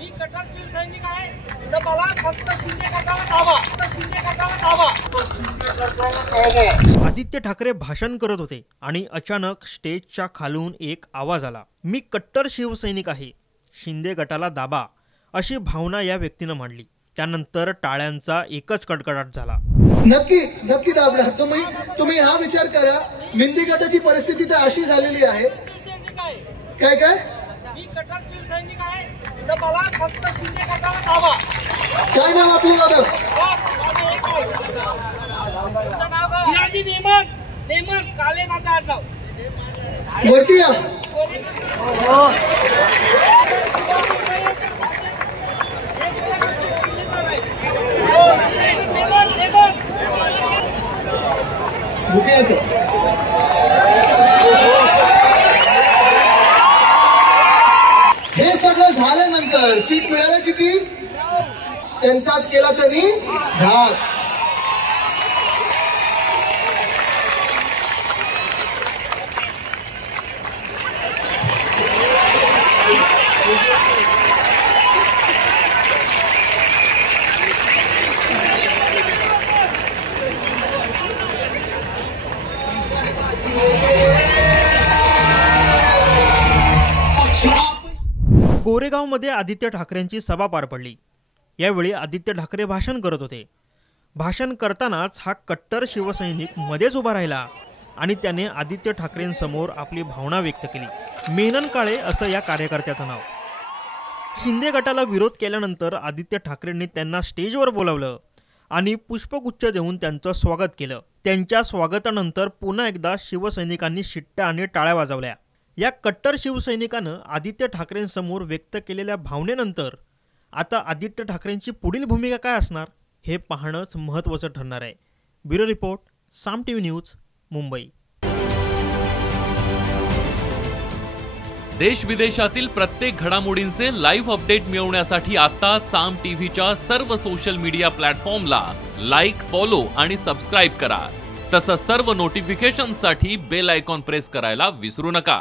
मी कट्टर शिवसैनिक आहे तर मला फक्त शिंदे गटाला धावा, शिंदे गटाला धावा। आदित्य ठाकरे भाषण करत होते आणि अचानक स्टेजच्या खालून एक आवाज आला, मी कट्टर शिवसैनिक आहे, शिंदे गटाला दाबा, अशी भावना या व्यक्तीने मांडली। त्यानंतर टाळ्यांचा एकच कडकडाट झाला। नक्की नक्की दाबला। तुम्ही हा विचार करा, मिंदी गटाची परिस्थिती तर अशी झालेली आहे। काय काय मी कट्टर शिवसैनिक आहे तर मला फक्त शिंदे गटाला धावा। काय नाव आपलं दादा? हिराजी नेमन, नेमन काले माझा आडनाव। वरती या। हे सगळं झाल्यानंतर सीट मिळालं किती? त्यांचाच केला त्यांनी घात। गोरेगावमध्ये आदित्य ठाकरेंची सभा पार पडली। यावेळी आदित्य ठाकरे भाषण करत होते। भाषण करतानाच हा कट्टर शिवसैनिक मध्येच उभा राहिला आणि त्याने आदित्य ठाकरेंसमोर आपली भावना व्यक्त केली। मेनन काळे असं या कार्यकर्त्याचं नाव। शिंदे गटाला विरोध केल्यानंतर आदित्य ठाकरेंनी त्यांना स्टेजवर बोलावलं आणि पुष्पगुच्छ देऊन त्यांचं स्वागत केलं। त्यांच्या स्वागतानंतर पुन्हा एकदा शिवसैनिकांनी शिट्ट्या आणि टाळ्या वाजवल्या। या कट्टर शिवसैनिकानं आदित्य ठाकरेंसमोर व्यक्त केलेल्या भावनेनंतर आता आदित्य ठाकरेंची पुढील भूमिका काय असणार हे पाहणंच महत्त्वाचं ठरणार आहे। ब्युरो रिपोर्ट, साम टीव्ही न्यूज, मुंबई। देश विदेशातील प्रत्येक घडामोडींचे लाईव्ह अपडेट मिळवण्यासाठी आता साम टीव्हीच्या सर्व सोशल मीडिया प्लॅटफॉर्मला लाईक, फॉलो आणि सबस्क्राईब करा। तसंच सर्व नोटिफिकेशनसाठी बेल आयकॉन प्रेस करायला विसरू नका।